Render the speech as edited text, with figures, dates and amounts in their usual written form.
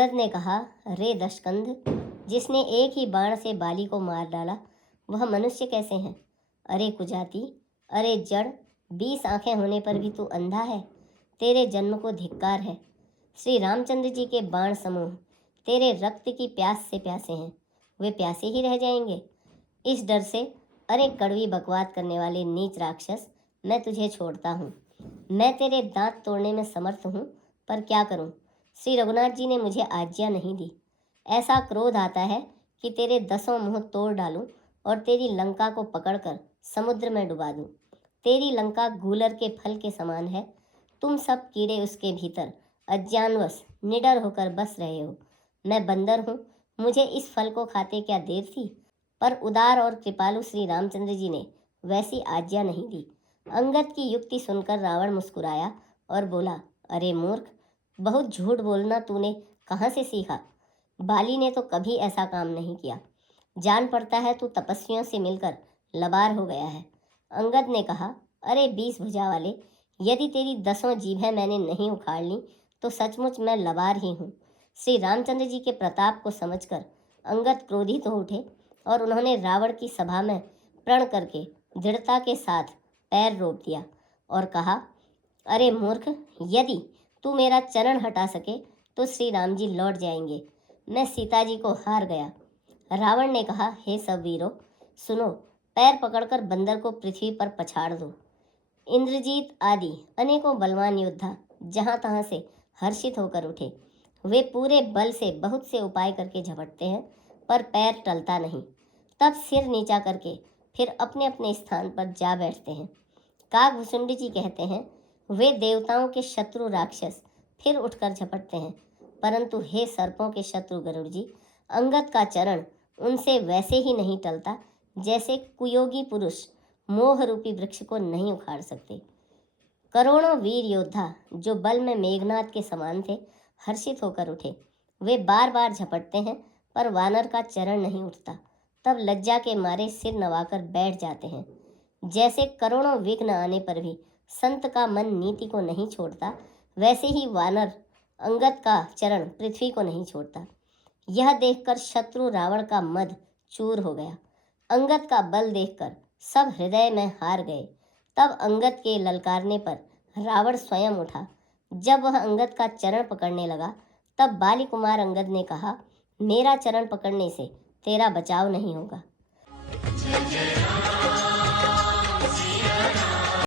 अंगद ने कहा, रे दशकंध, जिसने एक ही बाण से बाली को मार डाला, वह मनुष्य कैसे हैं? अरे कुजाती, अरे जड़, 20 आंखें होने पर भी तू अंधा है। तेरे जन्म को धिक्कार है। श्री रामचंद्र जी के बाण समूह तेरे रक्त की प्यास से प्यासे हैं, वे प्यासे ही रह जाएंगे। इस डर से, अरे कड़वी बकवाद करने वाले नीच राक्षस, मैं तुझे छोड़ता हूँ। मैं तेरे दांत तोड़ने में समर्थ हूँ, पर क्या करूँ, श्री रघुनाथ जी ने मुझे आज्ञा नहीं दी। ऐसा क्रोध आता है कि तेरे 10 मुंह तोड़ डालूं और तेरी लंका को पकड़कर समुद्र में डुबा दूं। तेरी लंका गूलर के फल के समान है। तुम सब कीड़े उसके भीतर अज्ञानवश निडर होकर बस रहे हो। मैं बंदर हूँ, मुझे इस फल को खाते क्या देर थी, पर उदार और कृपालु श्री रामचंद्र जी ने वैसी आज्ञा नहीं दी। अंगद की युक्ति सुनकर रावण मुस्कुराया और बोला, अरे मूर्ख, बहुत झूठ बोलना तूने कहाँ से सीखा? बाली ने तो कभी ऐसा काम नहीं किया। जान पड़ता है तू तपस्वियों से मिलकर लबार हो गया है। अंगद ने कहा, अरे 20 भुजा वाले, यदि तेरी 10 जीभें मैंने नहीं उखाड़ ली तो सचमुच मैं लबार ही हूँ। श्री रामचंद्र जी के प्रताप को समझकर अंगद क्रोधित हो उठे और उन्होंने रावण की सभा में प्रण करके दृढ़ता के साथ पैर रोप दिया और कहा, अरे मूर्ख, यदि तू मेरा चरण हटा सके तो श्री राम जी लौट जाएंगे। मैं सीता जी को हार गया। रावण ने कहा, हे सब वीरों, सुनो, पैर पकड़कर बंदर को पृथ्वी पर पछाड़ दो। इंद्रजीत आदि अनेकों बलवान योद्धा जहां तहां से हर्षित होकर उठे। वे पूरे बल से बहुत से उपाय करके झपटते हैं, पर पैर टलता नहीं। तब सिर नीचा करके फिर अपने अपने स्थान पर जा बैठते हैं। काकभुसुंडी जी कहते हैं, वे देवताओं के शत्रु राक्षस फिर उठकर झपटते हैं, परंतु हे सर्पों के शत्रु गरुड़ जी, अंगद का चरण उनसे वैसे ही नहीं टलता जैसे कुयोगी पुरुष मोह रूपी वृक्ष को नहीं उखाड़ सकते। करोड़ों वीर योद्धा जो बल में मेघनाद के समान थे हर्षित होकर उठे। वे बार बार झपटते हैं, पर वानर का चरण नहीं उठता। तब लज्जा के मारे सिर नवाकर बैठ जाते हैं। जैसे करोड़ों विघ्न आने पर भी संत का मन नीति को नहीं छोड़ता, वैसे ही वानर अंगद का चरण पृथ्वी को नहीं छोड़ता। यह देखकर शत्रु रावण का मद चूर हो गया। अंगद का बल देखकर सब हृदय में हार गए। तब अंगद के ललकारने पर रावण स्वयं उठा। जब वह अंगद का चरण पकड़ने लगा, तब बाली कुमार अंगद ने कहा, मेरा चरण पकड़ने से तेरा बचाव नहीं होगा।